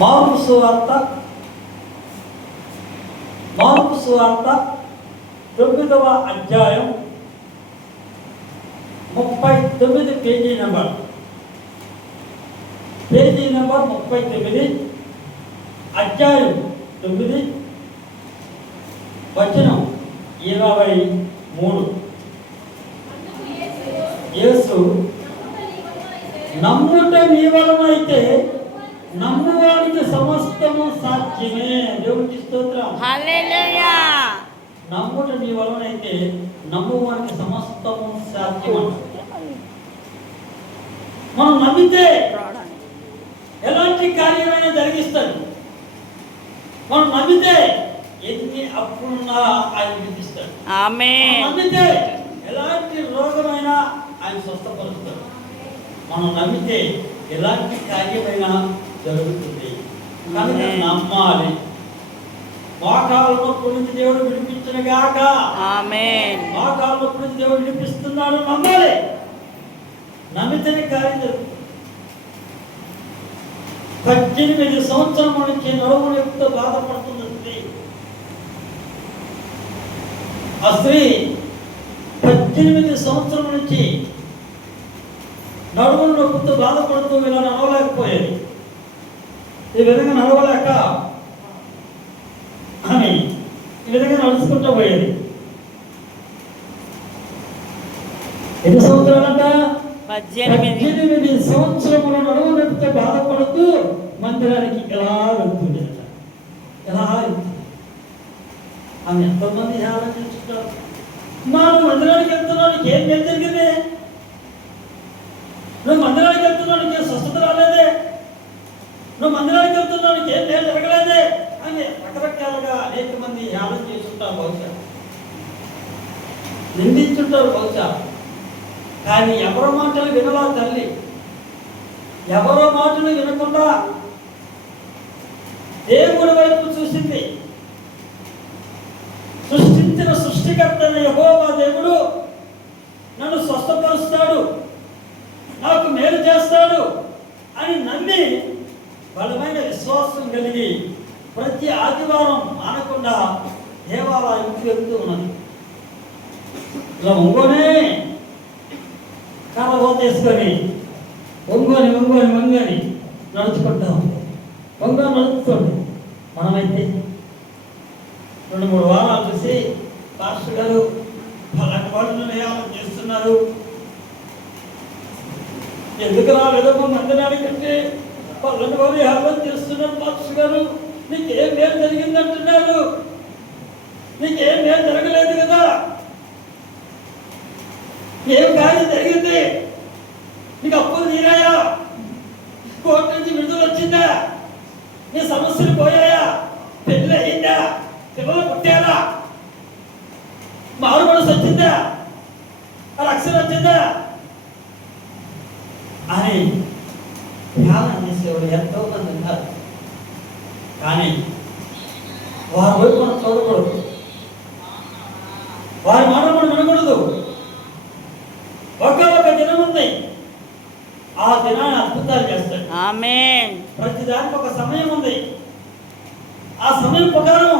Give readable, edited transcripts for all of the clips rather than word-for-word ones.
Mark సువార్త 9వ అధ్యాయం 39 page number 39, అధ్యాయం 9, వచనం 23. యేసు, నమ్ముట నీ వలన అయితే నమ్మువానికి సమస్తము సాధ్యమే. దేవునికి స్తోత్రం. హల్లెలూయా. నమ్ముట నీ వలన అయితే నమ్మువానికి సమస్తము సాధ్యం. మనం నమ్మితే ఎలాంటి కార్యమైనా జరిగిస్తాడు. మనం నమ్మితే ఎన్ని అప్పులున్నా ఆయన విధిస్తాడు. ఆమేన్. నమ్మితే ఎలాంటి రోగమైనా ఆయన స్వస్థపరుస్తాడు. మనం నమ్మితే ఎలాంటి కార్యమైనా జరుగుతుంది. కనుక నమ్మాలి. మోకాళ్ళ నుంచి దేవుడు విడిపించిన గాక. ఆమేన్. మోకాళ్ళ నుంచి దేవుడు విడిపిస్తున్నాడు, నమ్మాలి. నమ్మితేనే కార్యం జరుగుతుంది. 18 సంవత్సరం నుంచి నడుము నొప్పితో బాధపడుతున్న స్త్రీ. ఆ స్త్రీ 18 సంవత్సరం నుంచి నడుము నొప్పితో బాధపడుతూ ఇలా నడవలేకపోయేది. ఈ విధంగా నడవలేక ఆమె ఈ విధంగా నడుచుకుంటూ పోయేది. ఎన్ని సంవత్సరాలంట? 18 సంవత్సరములు నడుము నొప్పితో బాధపడుతూ మందిరానికి ఎలా వెళ్తుండేదట. ఎలా వెళ్తుంది. ఆమె ఎంతమంది ఆలోచించుకుంటారు. నువ్వు మందిరానికి వెళ్తున్నావు, ఏం మేలు జరిగింది? నువ్వు మందిరానికి వెళ్తున్నావు, ఏం స్వస్థత రాలేదే? నువ్వు మందిరానికి వెళ్తున్నావు, ఏం మేలు జరగలేదే అని రకరకాలుగా అనేక మంది ఆలోచన చేస్తుంటారు. బహుశా నిందించుంటారు బహుశా. కానీ ఎవరో మాటలు వినలా తల్లి. ఎవరో మాటలు వినకుండా దేవుడి వైపు చూసింది. సృష్టించిన సృష్టికర్త యెహోవా దేవుడు నన్ను స్వస్థపరుస్తాడు, నాకు మేలు చేస్తాడు అని నమ్మి బలమైన విశ్వాసం కలిగి ప్రతి ఆదివారం మానకుండా దేవాలయంకి వెళ్తూ ఉన్నది. ఇలా ఒంగోనే కర్రబోతేసుకొని వంగని నడుచుకుంటా ఉంది. నడుస్తుంది. మనమైతే 2-3 వారాలు చూసి పాస్టర్ గారు పలాంటి వాళ్ళు నియామం చేస్తున్నారు, ఎందుకు రాలేదమ్మా మందిరానికి అంటే పలాంటి వారు యాగం చేస్తున్నారు. పాస్టర్ గారు నీకేం మేలు జరిగిందంటున్నారు. నీకేం మేలు జరగలేదు కదా, ఏం కార్యం జరిగింది? నీకు అప్పులు తీరాయా? కోర్టు నుంచి విడుదల వచ్చిందా? నీ సమస్యలు పోయాయా? పెళ్ళి అయిందా? పిల్లలు పుట్టారా? మారు మనసు వచ్చిందా? రక్షణ వచ్చిందా అని ధ్యానం చేసేవాడు ఎంతో మంది ఉన్నారు. కానీ వారి వైపు మనం చూడకూడదు, వారి మాట మనం వినకూడదు. ఒక దినం ఉంది, ఆ దినాన్ని అద్భుతాలు చేస్తాడు. ఆమేన్. ప్రతి దానికి ఒక సమయం ఉంది. ఆ సమయం ప్రకారం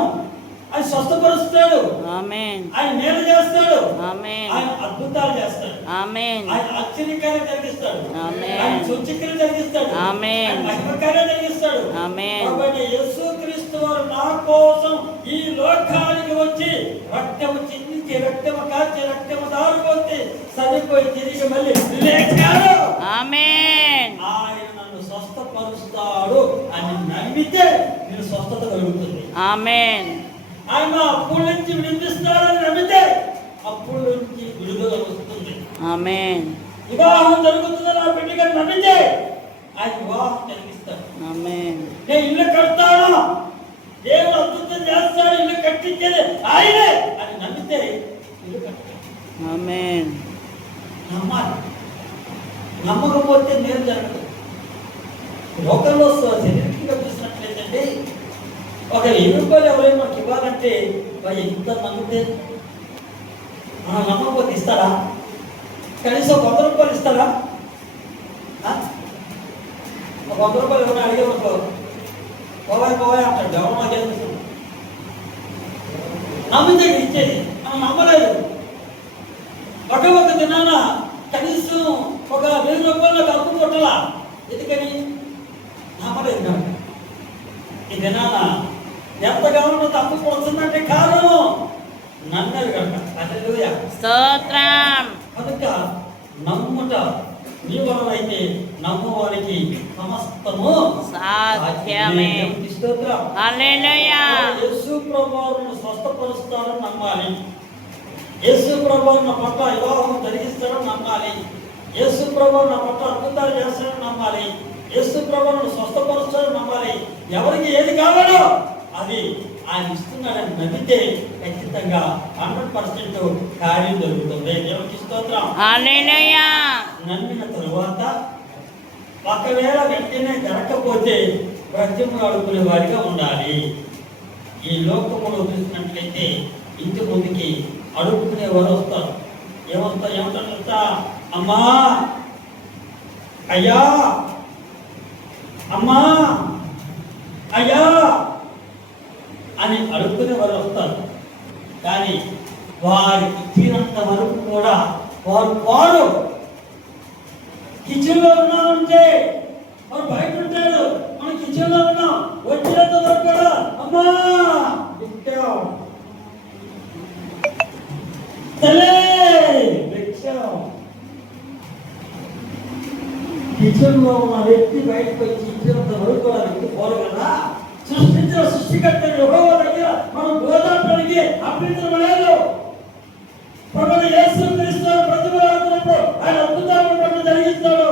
ఆయన స్వస్థపరుస్తాడు. ఆమేన్. ఆయన మేలు చేస్తాడు. ఆమేన్. ఆయన అద్భుతాలు చేస్తాడు. ఆమేన్. ఆయన ఆశ్చర్యకార్యం జరిగిస్తాడు. ఆమేన్. ఆయన సూచక్రియలు జరిగిస్తాడు. ఆమేన్. ఆయన మహిమకార్యం జరిగిస్తాడు. ఆమేన్. కాబట్టి యేసుక్రీస్తు వారు నా కోసం ఈ లోకానికి వచ్చి రక్తము చిందించి రక్తము కాచి రక్తము దారిపోతే సరిపోయి తిరిగి మళ్ళీ లేచాడు. ఆమేన్. ఆయన నన్ను స్వస్థపరుస్తాడు అని నమ్మితే నేను స్వస్థత కలుగుతుంది. ఆమేన్. ఆయన అప్పుల నుంచి విడిపిస్తాడని నమ్మితే అప్పుల నుంచి విడుదల వస్తుంది. ఆమేన్. వివాహం జరుగుతుందని నా బిడ్డగా నమ్మితే ఆయన వివాహం జరిగిస్తాడు. ఆమేన్. నేను ఇల్లు కడతాను, దేవుడు అద్భుతం చేస్తాడు, ఇల్లు కట్టించేది ఆయనే అని నమ్మితే ఇల్లు కట్టాడు. ఆమేన్. నమ్మాలి. నమ్మకపోతే నేను జరగదు. లోకల్లో శరీరంగా చూసినట్లయితే ఒక 1000 రూపాయలు ఎవరైనా మనకి ఇవ్వాలంటే ఎంత నమ్మితే మనం నమ్మకపోతే ఇస్తారా? కనీసం 100 రూపాయలు ఇస్తారా? 100 రూపాయలు ఎవరైనా అడిగేవాళ్ళు పోవాయి అంటాడు. ఎవరు మాకు తెలుసు? నమ్మితే ఇచ్చేది, మనం నమ్మలేదు. ఒక దినాన కనీసం ఒక 1000 రూపాయలు నాకు అప్పు కొట్టలా. ఎందుకని? నమ్మలేదు కనుక. ఈ దినాన ఎంతగానో తప్పు కొడుతుందంటే కారణం నమ్మరు కనుక. హల్లెలూయా, స్తోత్రం. కనుక నమ్ముట నీ వలన అయితే నమ్మువారికి సమస్తము సాధ్యమే. దేవునికి స్తోత్రం. హల్లెలూయా. యేసు ప్రభువును స్వస్థపరుస్తారని నమ్మాలి. యేసు ప్రభువు నా పట్ల వివాహం జరిగిస్తారని నమ్మాలి. యేసు ప్రభువు నా పట్ల అద్భుతాలు చేస్తారని నమ్మాలి. యేసు ప్రభువును స్వస్థపరుస్తారని నమ్మాలి. ఎవరికి ఏది కావాలో అది ఆయన ఇస్తున్నాడని నమ్మితే ఖచ్చితంగా 100% కార్యం జరుగుతుంది. దేవునికి స్తోత్రం. హల్లెలూయా. నమ్మిన తరువాత ఒకవేళ వెంటనే జరగకపోతే బ్రతిమలాడుకునే వారిగా ఉండాలి. ఈ లోకములో చూసినట్లయితే ఇంటి ముందుకి అడుక్కునే వారు వస్తారు. ఏమంటారు? అమ్మా, అయ్యా, అమ్మా, అయ్యా అని అడుక్కునే వారు వస్తారు. కానీ వారికి ఇచ్చినంత వరకు కూడా వారు కిచెన్లో ఉన్నామంటే వారు బయట ఉంటాడు. మనం కిచెన్లో ఉన్నాం, వచ్చినంత వరకు కూడా అమ్మా కిచెన్లో ఉన్న వ్యక్తి బయటకు వచ్చి ఇచ్చినంత వరకు కూడా వ్యక్తి పోరు కదా. సృష్టించిన సృష్టికర్త యెహోవా దగ్గర మనం గోదావరికి అభ్యంతరలేదు. ప్రభువు యేసు క్రీస్తు ప్రతిభావంతో ఆయన అద్భుతాలను జరిగిస్తాడు.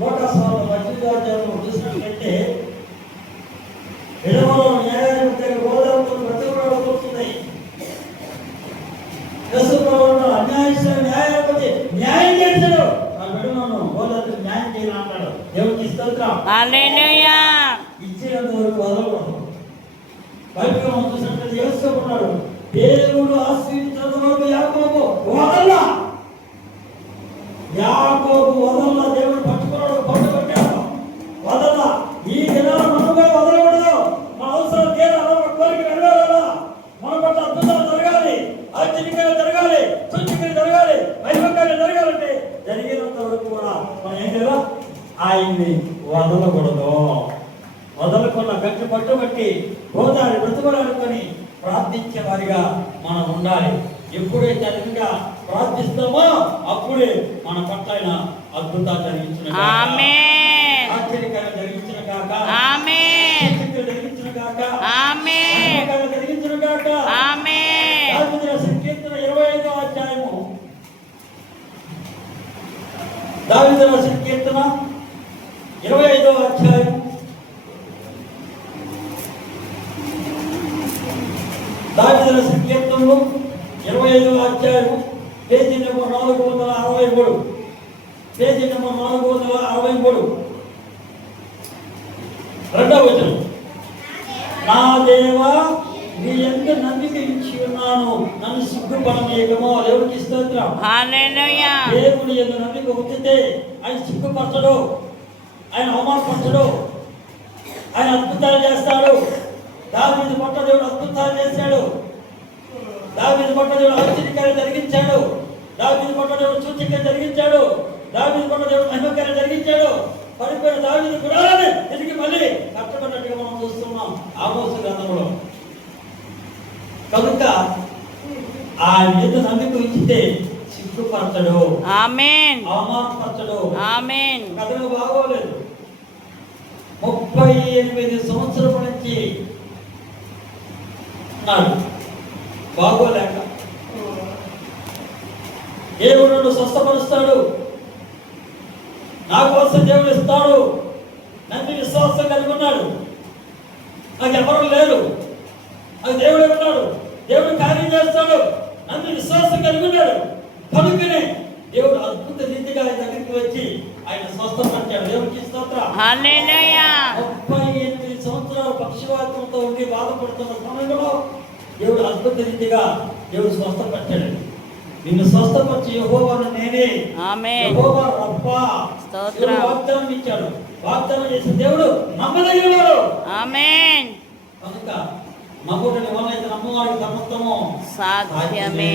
లోకసభలో మధ్యరాజ్యంలో చూసినట్లయితే ఎడమలో న్యాయాధిపతి గోదావరితో ప్రతిభావం వస్తున్నాయి. యేసు ప్రభువు న్యాయాధిపతి న్యాయం చేశాడు. ఆ విడుమను గోదావరికి న్యాయం చేయాలని అంటాడు. దేవునికి స్తోత్రం. హల్లెలూయా. ఇచ్చేంత వరకు వదలకూడదు. బైబిల్లో మనం చూసినట్లయితే యేసుకున్నాడు, దేవుడు ఆశీర్వదించిన వరకు యాకోబు వదల్లా. దేవుడు పట్టుకున్నాడు, పట్టుకొట్టాడు, వదల్లా. ఈ దినాలు మనం కూడా వదలకూడదు. మన అవసరం తీరాలి, మన కోరిక నెరవేరాలా, మన పట్ల అద్భుతాలు జరగాలి, ఆశ్చర్యకాలు జరగాలి, సూచనలు జరగాలి, వైభవాలు జరగాలంటే జరిగినంత వరకు కూడా మనం ఏం చేయాలి? ఆయన్ని వదలకూడదు. వదలకుండా గట్టి పట్టుబట్టి గోదావరి బ్రతుకులాడుకొని ప్రార్థించే వారిగా మనం ఉండాలి. ఎప్పుడైతే అధికంగా ప్రార్థిస్తామో అప్పుడే మన పట్ల అద్భుతాలు జరిగించిన ఆమేన్. ఆశ్చర్యకాలు జరిగించిన గాక, ఆమేన్. జరిగించిన గాక, ఆమేన్. జరిగించిన గాక, ఆమేన్. దావీదు రాసిన కీర్తన 25వ అధ్యాయము. దావీదు రాసిన కీర్తన 25వ అధ్యాయం. దావీదు రాసిన కీర్తనలు 25వ అధ్యాయము, పేజీ నెంబర్ 463. పేజీ నెంబర్ 463, 2వ వచనం. నా దేవా, నీ యందు నమ్మిక ఇచ్చి ఉన్నాను, నన్ను సిగ్గుపడనీయకము. దేవునికి స్తోత్రం. హల్లెలూయా. దేవుని యందు నమ్మిక ఉంచితే ఆయన సిగ్గుపరచడు, ఆయన అవమానపరచడు, ఆయన అద్భుతాలు చేస్తాడు. దావీదు పట్ల దేవుడు అద్భుతాలు చేశాడు. దావీదు పట్ల దేవుడు ఆశ్చర్యకార్యాలు జరిగించాడు. దావీదు పట్ల దేవుడు సూచకాలు జరిగించాడు. దావీదు పట్ల దేవుడు మహిమకార్యాలు జరిగించాడు. పడిపోయిన దావీదు గుడారాన్ని తిరిగి మళ్ళీ కట్టబడినట్టుగా మనం చూస్తున్నాం ఆమోసు గ్రంథంలో. కనుక ఆయన మీద నమ్మిక ఉంచితే సిగ్గుపరచడు, ఆమేన్. అవమానపరచడు. ఆమేన్. కథలు బాగోలేదు. 38 సంవత్సరాల నుంచి ఉన్నాడు బాగోలేక. దేవుడు స్వస్థపరుస్తాడు, నా కోసం దేవుడు ఇస్తాడు నన్ను విశ్వాసం కలిగి ఉన్నాడు. నాకు ఎవరు లేరు, నాకు దేవుడే ఉన్నాడు, దేవుడు కార్యం చేస్తాడు, నన్ను విశ్వాసం కలిగి ఉన్నాడు. కనుకనే దేవుడు అద్భుత రీతిగా ఆయన దగ్గరికి వచ్చి ఆయన స్వస్థపరిచాడు. దేవుడికి స్తోత్రం. హల్లెలూయా. 38 సంవత్సరాల పక్షవాతంతో ఉండి బాధపడుతున్న సమయంలో దేవుడు అద్భుత రీతిగా దేవుడు స్వస్థపరిచాడు. నిన్ను స్వస్థపరిచి యెహోవాను నేనే, ఆమేన్. యెహోవా రబ్బా. స్తోత్రం. వాగ్దానం ఇచ్చాడు. వాగ్దానం చేసిన దేవుడు నమ్మదగిన ఆమేన్ కనుక నమ్ముటని వల్ల అయితే నమ్మవాడికి సమస్తము సాధ్యమే